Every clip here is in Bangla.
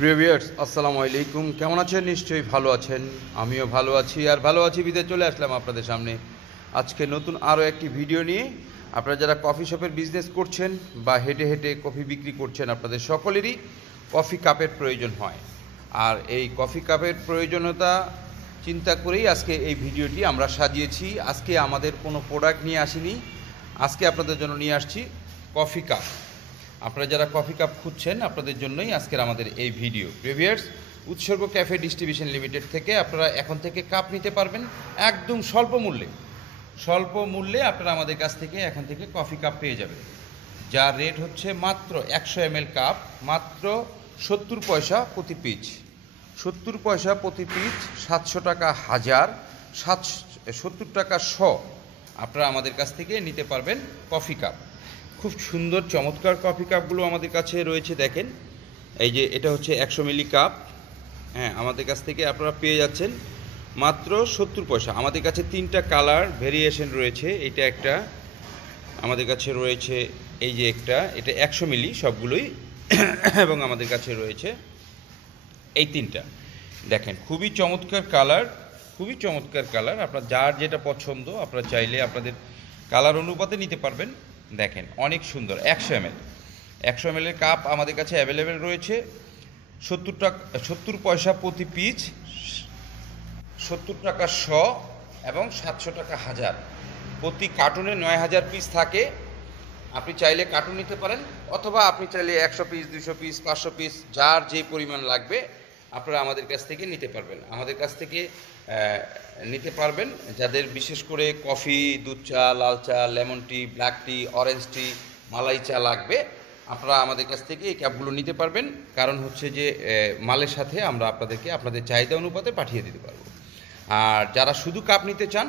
প্রিয় ভিউয়ার্স, আসসালামু আলাইকুম। কেমন আছেন? নিশ্চয়ই ভালো আছেন। আমিও ভালো আছি, আর ভালো আছি বিদায় চলে আসলাম আপনাদের সামনে আজকে নতুন আরও একটি ভিডিও নিয়ে। আপনারা যারা কফি শপের বিজনেস করছেন বা হেঁটে হেঁটে কফি বিক্রি করছেন, আপনাদের সকলেরই কফি কাপের প্রয়োজন হয়। আর এই কফি কাপের প্রয়োজনীয়তা চিন্তা করেই আজকে এই ভিডিওটি আমরা সাজিয়েছি। আজকে আমাদের কোনো প্রোডাক্ট নিয়ে আসিনি, আজকে আপনাদের জন্য নিয়ে আসছি কফি কাপ। আপনারা যারা কফি কাপ খুঁজছেন, আপনাদের জন্যই আজকের আমাদের এই ভিডিও। ভিউয়ার্স, উৎসর্গ ক্যাফে ডিস্ট্রিবিউশন লিমিটেড থেকে আপনারা এখন থেকে কাপ নিতে পারবেন একদম স্বল্প মূল্যে আপনারা আমাদের কাছ থেকে এখন থেকে কফি কাপ পেয়ে যাবেন, যার রেট হচ্ছে মাত্র 100 ml কাপ, মাত্র 70 পয়সা প্রতি পিস। 70 পয়সা প্রতি পিস, 700 টাকা হাজার, 70 টাকা শ আপনারা আমাদের কাছ থেকে নিতে পারবেন কফি কাপ। খুব সুন্দর চমৎকার কফি কাপগুলো আমাদের কাছে রয়েছে। দেখেন, এই যে এটা হচ্ছে 100 মিলি কাপ। হ্যাঁ, আমাদের কাছ থেকে আপনারা পেয়ে যাচ্ছেন মাত্র 70 পয়সা। আমাদের কাছে 3টা কালার ভেরিয়েশন রয়েছে। এটা একটা আমাদের কাছে রয়েছে, এই যে একটা, এটা 100 মিলি সবগুলোই এবং আমাদের কাছে রয়েছে এই 3টা। দেখেন, খুবই চমৎকার কালার। আপনার যার যেটা পছন্দ আপনারা চাইলে আপনাদের কালার অনুপাতে নিতে পারবেন। দেখেন, অনেক সুন্দর 100 ml এর কাপ আমাদের কাছে অ্যাভেলেবেল রয়েছে। 70 পয়সা প্রতি পিস, 70 টাকা শ এবং 700 টাকা হাজার। প্রতি কার্টুনে 9000 পিস থাকে। আপনি চাইলে কার্টুন নিতে পারেন, অথবা আপনি চাইলে 100 পিস, 200 পিস, 500 পিস, যার যে পরিমাণ লাগবে আপনারা আমাদের কাছ থেকে নিতে পারবেন। আমাদের কাছ থেকে নিতে পারবেন যাদের বিশেষ করে কফি, দুধ চা, লাল চা, লেমন টি, ব্ল্যাক টি, অরেঞ্জ টি, মালাই চা লাগবে, আপনারা আমাদের কাছ থেকে এই কাপগুলো নিতে পারবেন। কারণ হচ্ছে যে মালের সাথে আমরা আপনাদেরকে আপনাদের চাহিদা অনুপাতে পাঠিয়ে দিতে পারবো। আর যারা শুধু কাপ নিতে চান,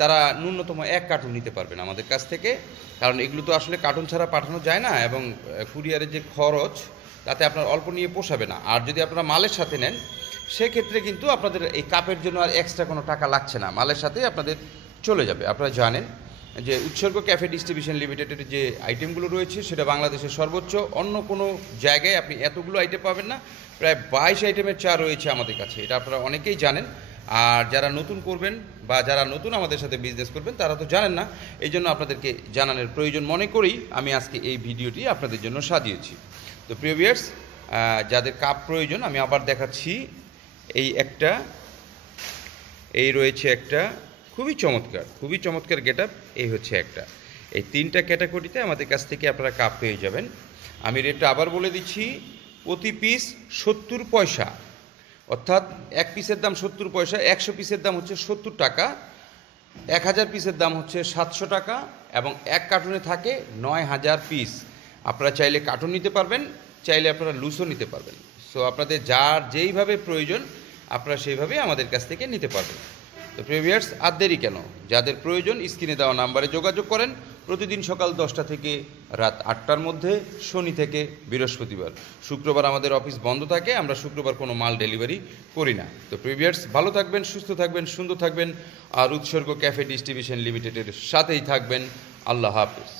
তারা ন্যূনতম 1 কার্টুন নিতে পারবেন আমাদের কাছ থেকে। কারণ এগুলো তো আসলে কার্টুন ছাড়া পাঠানো যায় না, এবং কুরিয়ারের যে খরচ, তাতে আপনার অল্প নিয়ে পোষাবে না। আর যদি আপনারা মালের সাথে নেন, সেক্ষেত্রে কিন্তু আপনাদের এই কাপের জন্য আর এক্সট্রা কোনো টাকা লাগছে না, মালের সাথেই আপনাদের চলে যাবে। আপনারা জানেন যে উৎসর্গ ক্যাফে ডিস্ট্রিবিউশন লিমিটেডের যে আইটেমগুলো রয়েছে, সেটা বাংলাদেশের সর্বোচ্চ। অন্য কোনো জায়গায় আপনি এতগুলো আইটেম পাবেন না। প্রায় 22 আইটেমের চা রয়েছে আমাদের কাছে, এটা আপনারা অনেকেই জানেন। আর যারা নতুন করবেন বা যারা নতুন আমাদের সাথে বিজনেস করবেন, তারা তো জানেন না। এই জন্য আপনাদেরকে জানানোর প্রয়োজন মনে করেই আমি আজকে এই ভিডিওটি আপনাদের জন্য সাজিয়েছি। তো প্রিয় ভিউয়ার্স, যাদের কাপ প্রয়োজন আমি আবার দেখাচ্ছি। এই রয়েছে একটা খুবই চমৎকার গেটআপ। এই হচ্ছে একটা। এই 3টা ক্যাটাগরিতে আমাদের কাছ থেকে আপনারা কাপ পেয়ে যাবেন। আমি রেটটা আবার বলে দিচ্ছি, প্রতি পিস 70 পয়সা, অর্থাৎ 1 পিসের দাম 70 পয়সা। 100 পিসের দাম হচ্ছে 70 টাকা, 1000 পিসের দাম হচ্ছে 700 টাকা, এবং 1 কার্টুনে থাকে 9000 পিস। আপনারা চাইলে কার্টুন নিতে পারবেন, চাইলে আপনারা লুজও নিতে পারবেন। সো আপনাদের যার যেইভাবে প্রয়োজন আপনারা সেইভাবেই আমাদের কাছ থেকে নিতে পারবেন। তো প্রিয় ভিউয়ার্স, আর দেরি কেন? যাদের প্রয়োজন স্ক্রিনে দেওয়া নাম্বারে যোগাযোগ করেন। প্রতিদিন সকাল 10টা থেকে রাত 8টার মধ্যে, শনি থেকে বৃহস্পতিবার। শুক্রবার আমাদের অফিস বন্ধ থাকে, আমরা শুক্রবার কোনো মাল ডেলিভারি করি না। তো প্রিয় ভিউয়ার্স, ভালো থাকবেন, সুস্থ থাকবেন, সুন্দর থাকবেন, আর উৎসর্গ ক্যাফে ডিস্ট্রিবিউশন লিমিটেডের সাথেই থাকবেন। আল্লাহ হাফেজ।